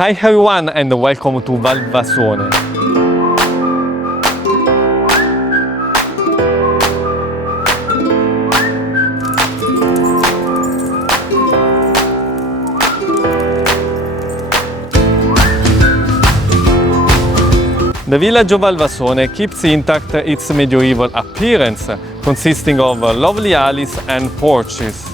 Hi everyone and welcome to Valvasone. The village of Valvasone keeps intact its medieval appearance, consisting of lovely alleys and porches.